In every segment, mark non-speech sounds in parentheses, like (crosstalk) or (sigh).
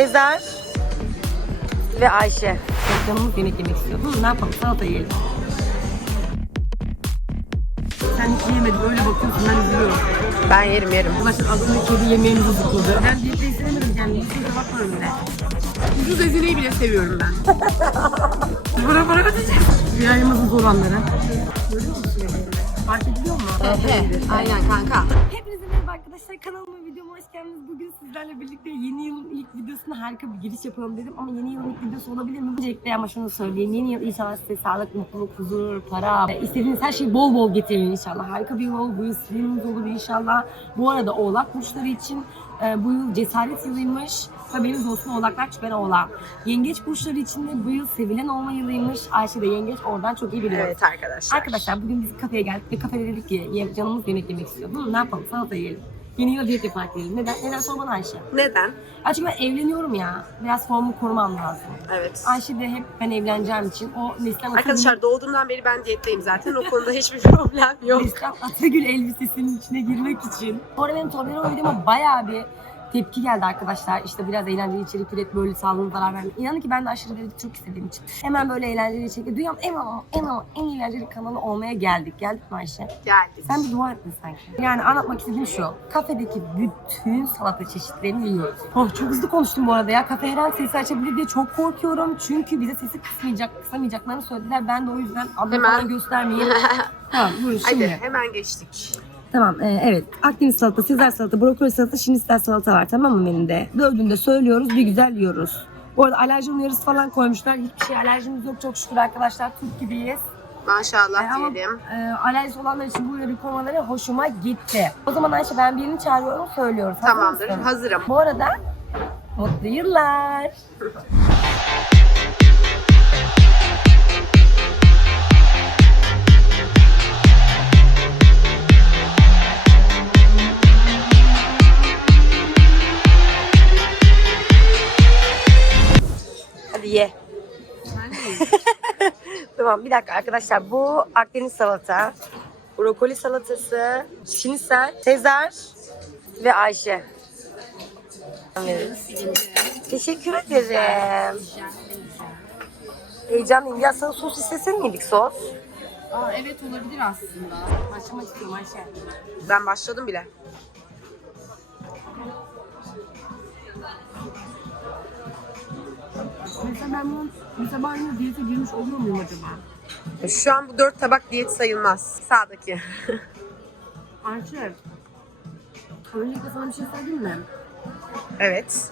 Sezer ve Ayşe. Canımız yemek yemek istiyor. Hı, ne yapalım? Salata yiyelim. Sen hiç yemedin. Öyle bakıyorsun. Ben üzülüyorum. Ben yerim yerim. Arkadaşlar önce kedi yemeğimizi zıpladı. Ben diyette istemedim kendimi. Hiç de bakmıyorum bile. Ucuz ezineyi bile seviyorum ben. (laughs) Bırak bırak atacağım. Rüyayımızın zor anları. Görüyor musun? Fark ediliyor mu? Aynen kanka. Merhaba arkadaşlar kanalıma videoma hoş geldiniz. Bugün sizlerle birlikte yeni yılın ilk videosuna harika bir giriş yapalım dedim ama yeni yılın ilk videosu olabilir mi? Öncelikle ama şunu söyleyeyim. Yeni yıl inşallah size sağlık, mutluluk, huzur, para, istediğiniz her şeyi bol bol getirir inşallah. Harika bir yol bu yıl sizin olur inşallah. Bu arada oğlak burçları için e, bu yıl cesaret yılıymış. Haberiniz olsun oğlaklar çünkü ben oğlağım. Yengeç burçları için de bu yıl sevilen olma yılıymış. Ayşe de yengeç oradan çok iyi biliyor. Evet arkadaşlar. Arkadaşlar bugün biz kafeye geldik ve kafede dedik ki "Ye- canımız yemek yemek istiyor. Hı, ne yapalım salata yiyelim. Yeni yıla diyet yaparak yiyelim. Neden? Neden sor bana Ayşe. Neden? Ya çünkü ben evleniyorum ya. Biraz formu korumam lazım. Evet. Ayşe de hep ben evleneceğim için o Neslihan Arkadaşlar doğduğumdan beri ben diyetteyim zaten. O konuda hiçbir (laughs) problem yok. Neslihan Atagül elbisesinin içine girmek için. Arada benim Toblerone videoma bayağı bir tepki geldi arkadaşlar. İşte biraz eğlenceli içerik üret böyle sağlığına zarar vermiyor. İnanın ki ben de aşırı derecede çok istediğim için. Hemen böyle eğlenceli içerik. Dünyanın en ama en ama en eğlenceli kanalı olmaya geldik. Geldik mi Ayşe? Geldik. Sen bir dua ettin sanki. Yani anlatmak istediğim şu. Kafedeki bütün salata çeşitlerini yiyoruz. Oh çok hızlı konuştum bu arada ya. Kafe her an sesi açabilir diye çok korkuyorum. Çünkü bize sesi kısmayacak, kısamayacaklarını söylediler. Ben de o yüzden adını Hemen. falan göstermeyeyim. (laughs) tamam buyurun Hadi şimdi. hemen geçtik. Tamam e, evet. Akdeniz salata, Sezar salata, brokoli salata, şinistel salata var tamam mı menüde? Dördünü de söylüyoruz bir güzel yiyoruz. Bu arada alerji uyarısı falan koymuşlar. Hiçbir şey alerjimiz yok çok şükür arkadaşlar. Türk gibiyiz. Maşallah E, ama diyelim. e, alerjisi olanlar için bu uyarı koymaları hoşuma gitti. O zaman Ayşe ben birini çağırıyorum söylüyoruz. Hazır Tamamdır. mısın? Hazırım. Bu arada mutlu yıllar. (laughs) Tamam bir dakika arkadaşlar bu Akdeniz salata, brokoli salatası, şinisel, Sezar ve Ayşe. Teşekkür ederim. Heyecanlıyım. Ya sana sos istesen miydik sos? Aa, evet olabilir aslında. Başlamak istiyorum Ayşe. Ben başladım bile. Mesela ben bunun bir sabahına diyete girmiş oluyor muyum acaba? Şu an bu dört tabak diyet sayılmaz. Sağdaki. (laughs) Ayşe. Öncelikle sana bir şey söyleyeyim mi? evet.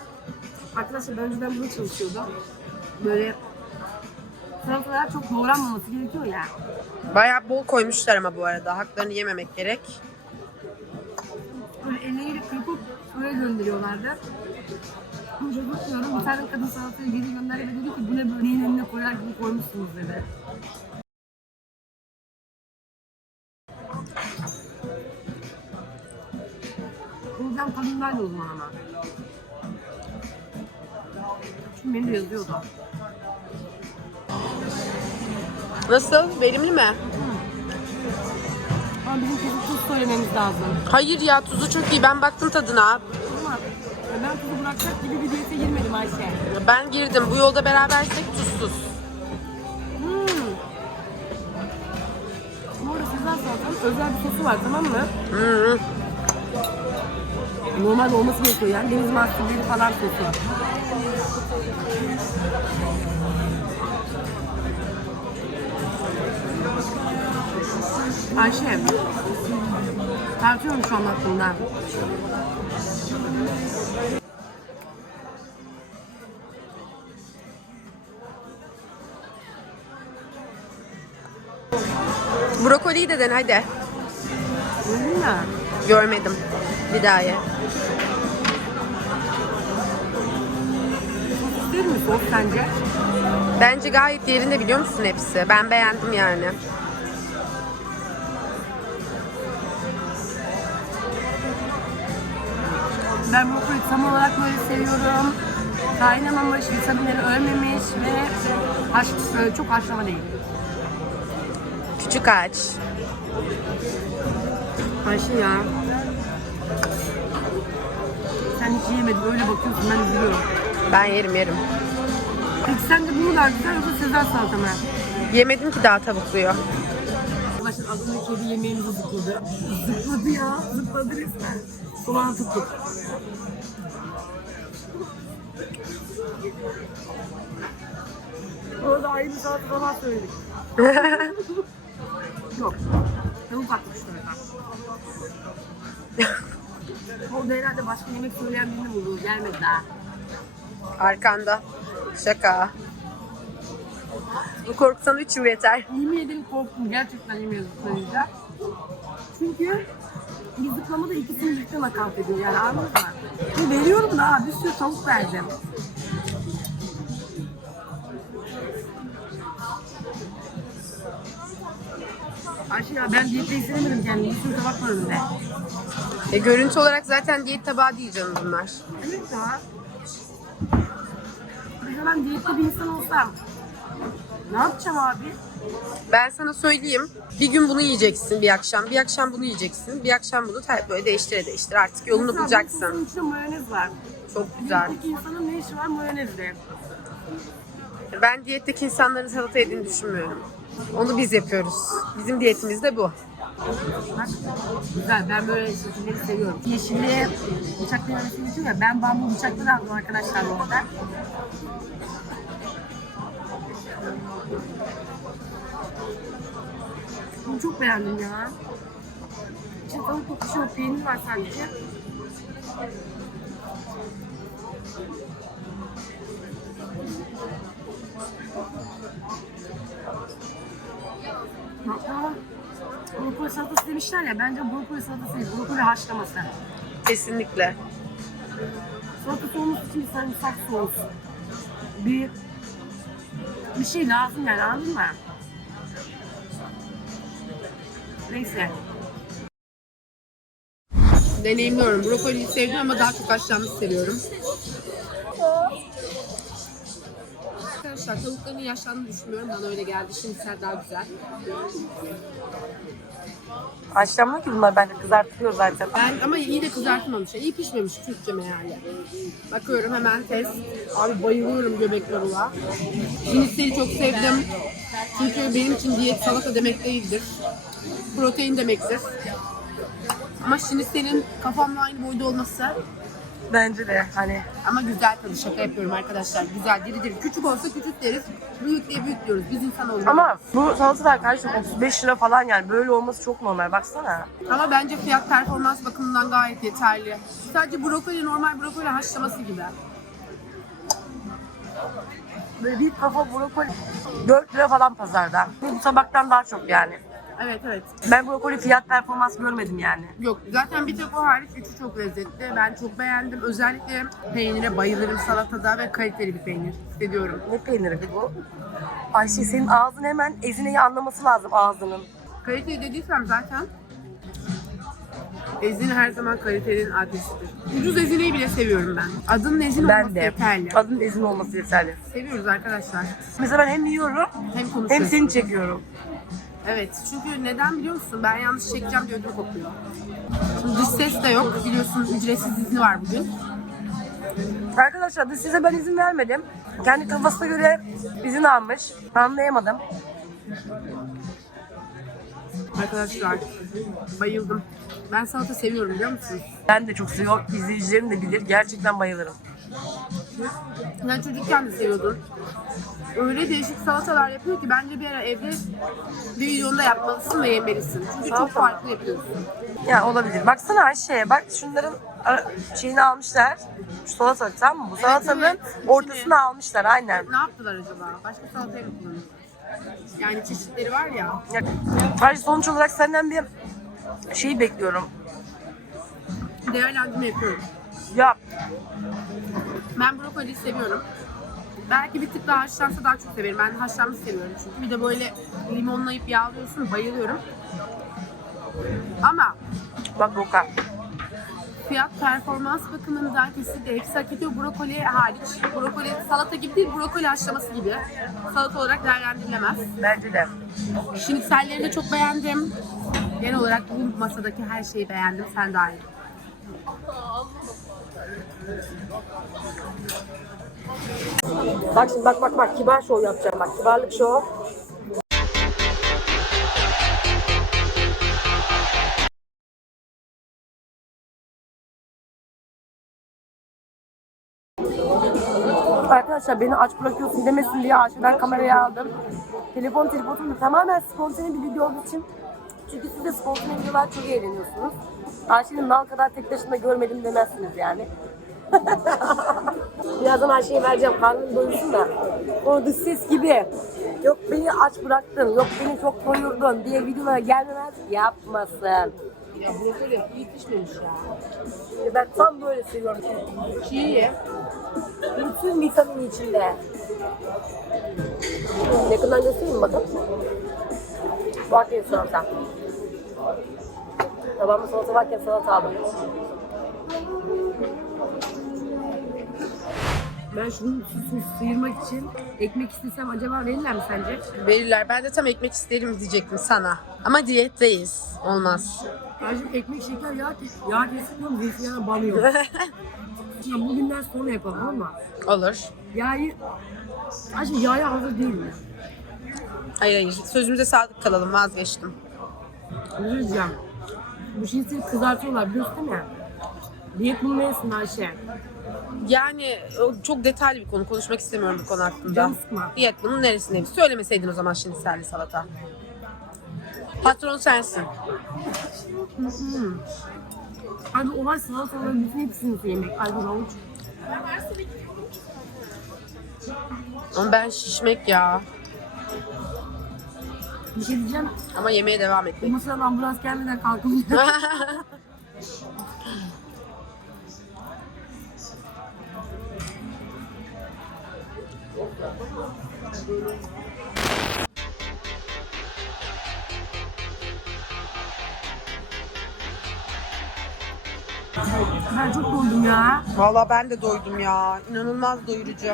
Arkadaşlar ben önceden burada çalışıyordum. Böyle salatalar çok doğranmaması gerekiyor ya. Bayağı bol koymuşlar ama bu arada. Haklarını yememek gerek. Böyle elleriyle kırpıp öyle gönderiyorlardı. Unutmuyorum. Bir tane kadın salatayı geri gönderdi ve dedi ki bu ne böyle neyin önüne koyar gibi koymuşsunuz dedi. Buradan kadınlar da o zaman ama. Çünkü de yazıyordu. Nasıl? Verimli mi? Ama bizim kesin tuz söylememiz lazım. Hayır ya tuzu çok iyi. Ben baktım tadına. Ama ben tuzu bırakacak gibi bir diyete girmedim Ayşe. Ben girdim. Bu yolda berabersek tuzsuz. Hmm. Bu arada Sezar salatanın özel bir sosu var tamam mı? Hı. Normal olması gerekiyor yani deniz mahsulleri falan sosu. Ayşe. Tartıyorum şu an aklımda. Brokoliyi de den hadi. Gördün mü? Görmedim. Bir daha ye. İster mi sos sence? Bence gayet yerinde biliyor musun hepsi? Ben beğendim yani. Ben brokoli tam olarak böyle seviyorum. Kaynamamış, vitaminleri ölmemiş ve haş, böyle çok haşlama değil. Küçük ağaç. Ayşe ya. Sen hiç yemedin öyle bakıyorsun ben üzülüyorum. Ben yerim yerim. Peki sence bu mu daha güzel yoksa Sezar salata mı? Yemedim ki daha. Arkadaşlar az önce kedi yemeğimizi zıpladı. Zıpladı ya. Zıpladı resmen. Soğan tuttuk. Orada ayrı bir salata falan söyledik. (laughs) Yok. Tavuk atmışlar. (laughs) Orada herhalde başka yemek söyleyen birini buldu. Gelmedi daha. Arkanda. Şaka. Bu korkusan 3 yıl yeter. Yemin ederim korktum. Gerçekten yemin ederim söyleyeceğim. Çünkü bir zıplamada ikisini birlikte nakavt ediyor yani anladın mı? Ve veriyorum da bir sürü tavuk verdim. Ayşe ya ben diyette istemedim kendimi. Bir sürü tabak var önümde. E, görüntü olarak zaten diyet tabağı değil canım bunlar. Evet ya. Ben diyette bir insan olsam ne yapacağım abi? Ben sana söyleyeyim. Bir gün bunu yiyeceksin bir akşam. Bir akşam bunu yiyeceksin. Bir akşam bunu ter- böyle değiştire değiştire artık yolunu Mesela bu bulacaksın. sosun içinde mayonez var. Çok güzel. Diyetteki insanın ne işi var mayonezde? Ben diyetteki insanların salata yediğini düşünmüyorum. Onu biz yapıyoruz. Bizim diyetimiz de bu. Bak, güzel. Ben böyle şekilleri seviyorum. Yeşilliğe bıçakla yönetimi geçiyor ya. Ben bambu bıçakları aldım arkadaşlar bu arada. Bunu çok beğendim ya. İçinde tavuk kokuşu yok. Peynir var sadece. Hatta brokoli salatası demişler ya bence brokoli salatası değil, brokoli haşlaması. Kesinlikle. Salatası olması için bir sarımsak sos. Bir bir şey lazım yani anladın mı? Neyse. Deneyimliyorum. Brokoliyi sevdim ama daha çok haşlanmış seviyorum. Arkadaşlar tavukların yaşlandığını düşünmüyorum. Bana öyle geldi. Şimdiler daha güzel. Haşlanmıyor ki bunlar bence kızartılıyor zaten. Ben ama iyi de kızartmamış. İyi pişmemiş Türkçe meğerle. Bakıyorum hemen test. Abi bayılıyorum göbek marula. Şinitleri çok sevdim. Çünkü benim için diyet salata demek değildir. Protein demektir. Ama şinitlerin kafamla aynı boyda olması Bence de hani ama güzel tadı şaka yapıyorum arkadaşlar. Güzel diri diri. Küçük olsa küçük deriz. Büyük diye büyük diyoruz. Biz insan olmuyoruz. ama bu salatalar kardeşim 35 lira falan yani böyle olması çok normal baksana. Ama bence fiyat performans bakımından gayet yeterli. Sadece brokoli normal brokoli haşlaması gibi. Böyle bir kafa brokoli 4 lira falan pazarda. Bu tabaktan daha çok yani. Evet evet. Ben brokoli fiyat performans görmedim yani. Yok zaten bir tek o hariç üçü çok lezzetli. Ben çok beğendim. Özellikle peynire bayılırım salatada ve kaliteli bir peynir hissediyorum. Ne peyniri bu? Ayşe senin ağzın hemen ezineyi anlaması lazım ağzının. Kaliteli dediysem zaten Ezine her zaman kalitenin adresidir. Ucuz ezineyi bile seviyorum ben. Adının ezine Ben olması de. yeterli. Adının ezine olması yeterli. Seviyoruz arkadaşlar. Mesela ben hem yiyorum Hem konuşuyoruz. hem seni çekiyorum. Evet çünkü neden biliyor musun? Ben yanlış çekeceğim diye ödüm kopuyor. Şimdi dış ses de yok. Biliyorsun ücretsiz izni var bugün. Arkadaşlar dış size ben izin vermedim. Kendi kafasına göre izin almış. Anlayamadım. Arkadaşlar bayıldım. Ben salata seviyorum biliyor musunuz? Ben de çok seviyorum. İzleyicilerim de bilir. Gerçekten bayılırım. Sen çocukken de seviyordun. Öyle değişik salatalar yapıyor ki bence bir ara evde bir videonda yapmalısın ve yemelisin. Çünkü çok farklı yapıyorsun. Ya olabilir. Baksana Ayşe'ye bak şunların ara- şeyini almışlar. Şu salata tamam mı? Bu salatanın evet. ortasını almışlar aynen. Ne yaptılar acaba? Başka salatayı mı kullanıyorlar? Yani çeşitleri var ya. Ya, Ayşe sonuç olarak senden bir şey bekliyorum. Değerlendirme yapıyorum. Ya Ben brokoliyi seviyorum. Belki bir tık daha haşlansa daha çok severim. Ben haşlanmış seviyorum çünkü. Bir de böyle limonlayıp yağlıyorsun. Bayılıyorum. Ama bak Boka. fiyat performans bakımından kesinlikle hepsi hak ediyor. Brokoli hariç. Brokoli salata gibi değil, brokoli haşlaması gibi. Salata olarak değerlendirilemez. Bence de. Şinitselleri de çok beğendim. Genel olarak bu masadaki her şeyi beğendim. Sen dahil. Bak şimdi bak bak bak kibar şov yapacağım bak kibarlık şov. Arkadaşlar beni aç bırakıyorsun demesin diye arşivden kamerayı aldım. Telefon telefonum tamamen spontane bir video olduğu için çünkü siz de spontane videolar çok eğleniyorsunuz. Ayşe'nin nal kadar tek taşında görmedim demezsiniz yani. (laughs) Birazdan Ayşe'ye vereceğim karnını doyursun da. O dış ses gibi. Yok beni aç bıraktın, yok beni çok doyurdun diye videolara gelmemez yapmasın. Ya brokoli iyi pişmemiş ya. Şimdi ben tam böyle seviyorum. Çiğ ye. Bütün vitamin içinde. Yakından göstereyim mi bakın? Bak ya salata. Babamın salata varken salata aldım. Ben şunu sıyırmak için ekmek istesem acaba verirler mi sence? Verirler. Ben de tam ekmek isterim diyecektim sana. Ama diyetteyiz. Olmaz. Şimdi ekmek, şeker, yağ, yağ kesmiyorum, zeytinyağına banıyorum. (laughs) Şimdi bugünden sonra yapalım ama Olur. yağı... Ayşe yağa hazır değil mi? Hayır hayır. Sözümüze sadık kalalım. Vazgeçtim. Ne diyeceğim? Bu şinseli kızartıyorlar biliyorsun değil mi? Diyet bunu neresin Ayşe? Yani o çok detaylı bir konu. Konuşmak istemiyorum bu konu hakkında. Canım sıkma. Diyet bunun neresindeymiş? Söylemeseydin o zaman şimdi serli salata. Patron sensin. Abi olay salataların bütün hepsini yemek. Ay bu havuç. Ama ben şişmek ya. Bir şey diyeceğim. Ama yemeğe devam Bu etmek. masadan ambulans gelmeden kalkamayacak. (laughs) ben çok doydum ya. Valla ben de doydum ya. İnanılmaz doyurucu.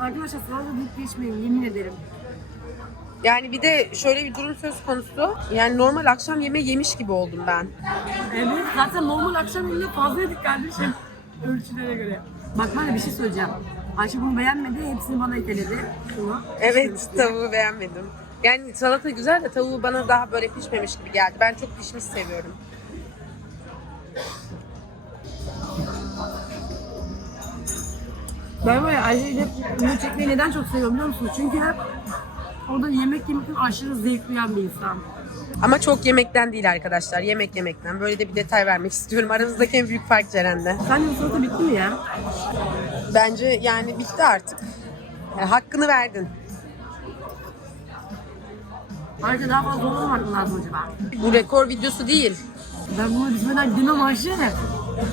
Arkadaşlar salata deyip geçmeyin yemin ederim. Yani bir de şöyle bir durum söz konusu. Yani normal akşam yemeği yemiş gibi oldum ben. Evet zaten normal akşam yemeğinde fazla yedik kardeşim. Ölçülere göre. Bak bana bir şey söyleyeceğim. Ayşe bunu beğenmedi, hepsini bana iteledi. Şunu. Evet tavuğu beğenmedim. Yani salata güzel de tavuğu bana daha böyle pişmemiş gibi geldi. Ben çok pişmiş seviyorum. Ben var ya Ayşe ile bunu çekmeyi neden çok seviyorum biliyor musunuz? Çünkü orada yemek yemekten aşırı zevk duyan bir insan. Ama çok yemekten değil arkadaşlar. Yemek yemekten. Böyle de bir detay vermek istiyorum. (laughs) Aramızdaki en büyük fark Ceren'de. Sence bu salata bitti mi ya? Bence yani bitti artık. Yani hakkını verdin. Ayrıca daha fazla zorlamamak mı lazım acaba? Bu rekor videosu değil. Ben bunu bitmeden gidemem Ayşe.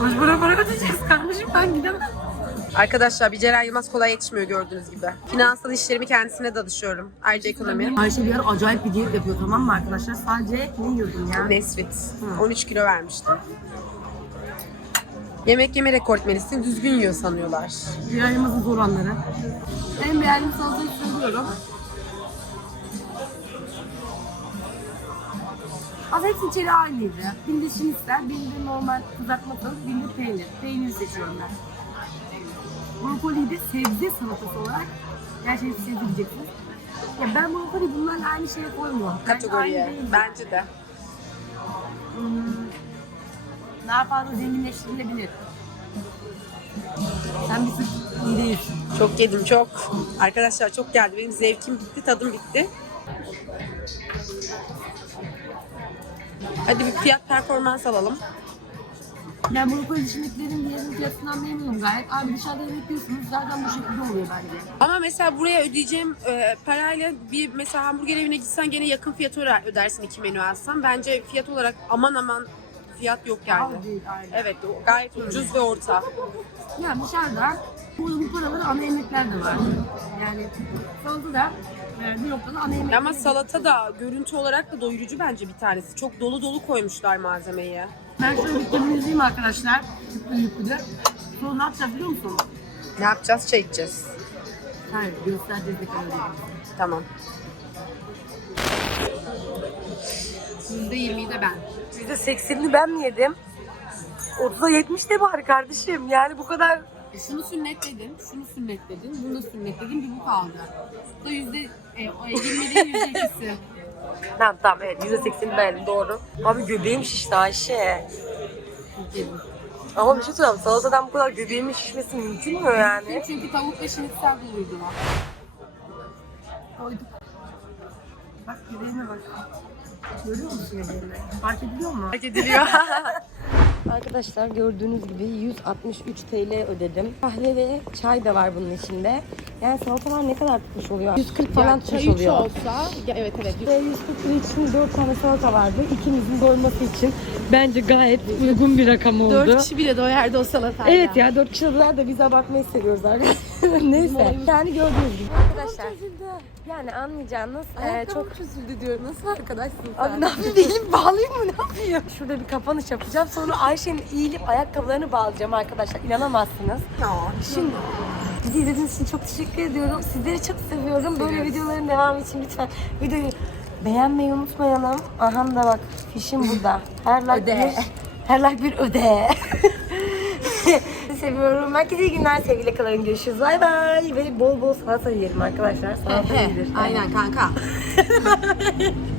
Kaç para para ödeyeceğiz kardeşim ben gidemem. Arkadaşlar bir Ceren Yılmaz kolay yetişmiyor gördüğünüz gibi. Finansal işlerimi kendisine danışıyorum. Ayrıca ekonomi. Ayşe bir ara acayip bir diyet yapıyor tamam mı arkadaşlar? Sadece ne yiyordun ya? Nesrit. 13 kilo vermiştim. Yemek yeme rekortmenisin düzgün yiyor sanıyorlar. Yayılmasın zor anları. En beğendiğim salatayı söylüyorum. Aslında hepsi içeri aynıydı. Birinde şinisler, birinde normal kızartma tavuk, birinde peynir. Peynir seçiyorum ben. Brokoliyi de sebze salatası olarak hepsi sebze diyeceksiniz. Ya ben brokoli bunlarla aynı şeye koymuyorum. Bence Kategoriye. değil. Bence de. Daha fazla zenginleştirilebilir. Sen bir tık iyi değilsin. Çok yedim çok. Arkadaşlar çok geldi. Benim zevkim bitti, tadım bitti. Hadi bir fiyat performans alalım. Ben brokoli dışındakilerin diğerinin fiyatından memnunum gayet. Abi dışarıda yemek yiyorsunuz zaten bu şekilde oluyor bence. Ama mesela buraya ödeyeceğim e, parayla bir mesela hamburger evine gitsen gene yakın fiyatı öder- ödersin iki menü alsan. Bence fiyat olarak aman aman fiyat yok yani. Pahalı değil aynen. Evet o gayet ucuz ve orta. Yani dışarıda bu bu paraları ana yemekler de var. Yani salata da e, bir noktada ana yemek. Ama salata da görüntü olarak da doyurucu bence bir tanesi. Çok dolu dolu koymuşlar malzemeyi. Ben şöyle bir temizleyeyim arkadaşlar. Yüklü yüklü. Sonra ne yapacağız biliyor musun? Ne yapacağız? Çay içeceğiz. Hayır göstereceğiz kadar ödeyeceğiz. Tamam. %20'yi de ben. %80'ini ben mi yedim? 30'a 70 de bari kardeşim. Yani bu kadar Şunu sünnetledin, şunu sünnetledin, bunu sünnetledin, bir bu kaldı. Bu da yüzde e, o 20'de yüzde ikisi. Tamam tamam evet %80'i beğendim doğru. Abi göbeğim şişti Ayşe. Ama bir şey söyleyeyim salatadan bu kadar göbeğimin şişmesi mümkün mü yani? Çünkü tavuk ve şinitsel doluydu. Koyduk. Bak göbeğime bak. Görüyor musun göbeğimi? Fark ediliyor mu? Fark ediliyor. (laughs) Arkadaşlar gördüğünüz gibi 163 TL ödedim. Kahve ve çay da var bunun içinde. Yani salatalar ne kadar tutmuş oluyor? 140 falan tutmuş çay oluyor. olsa, ya evet evet. Ve 140 lira için 4 tane salata vardı. İkimizin doyması için bence gayet uygun bir rakam oldu. 4 kişi bile doyardı o salatayla. Evet ya 4 kişi alırlar da biz abartmayı seviyoruz arkadaşlar. Neyse. Yani gördüğünüz gibi. Arkadaşlar. Yani anlayacağınız e, çok çözüldü diyor. Nasıl arkadaşsın Abi ne yapayım elim bağlayayım mı ne yapayım? Şurada bir kapanış yapacağım. Sonra Ayşe'nin eğilip ayakkabılarını bağlayacağım arkadaşlar. İnanamazsınız. Şimdi bizi izlediğiniz için çok teşekkür ediyorum. Sizleri çok seviyorum. Böyle videoların devamı için lütfen videoyu beğenmeyi unutmayalım. Aha da bak fişim burada. Her like Öde. bir, her like bir öde. (laughs) Seviyorum. Herkese iyi günler. Sevgiyle kalın. Görüşürüz. Bay bay. Ve bol bol salata yiyelim arkadaşlar. Salata yiyelim. Aynen kanka. (laughs)